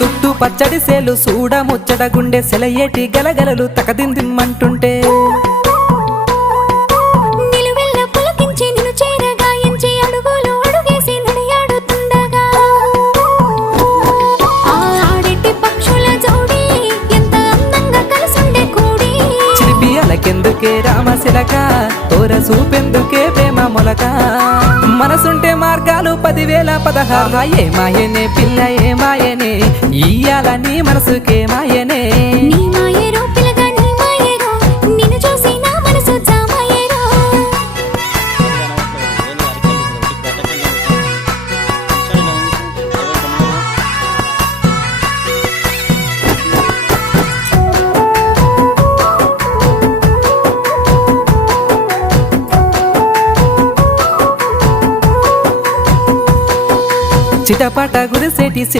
చుట్టూ పచ్చడి సేలు చూడ ముచ్చట గుండె సెలయేటి గలగలలు తకదిందిమ్మంటుంటే కెందుకే రామశిలక తోర చూపెందుకే ప్రేమ మొలక మనసుంటే మార్గాలు 10,016 ఏ మాయనే పిల్ల ఏ మాయనే ఇయ్యాల నీ మనసుకే మాయనే చిటపట గురిసేటి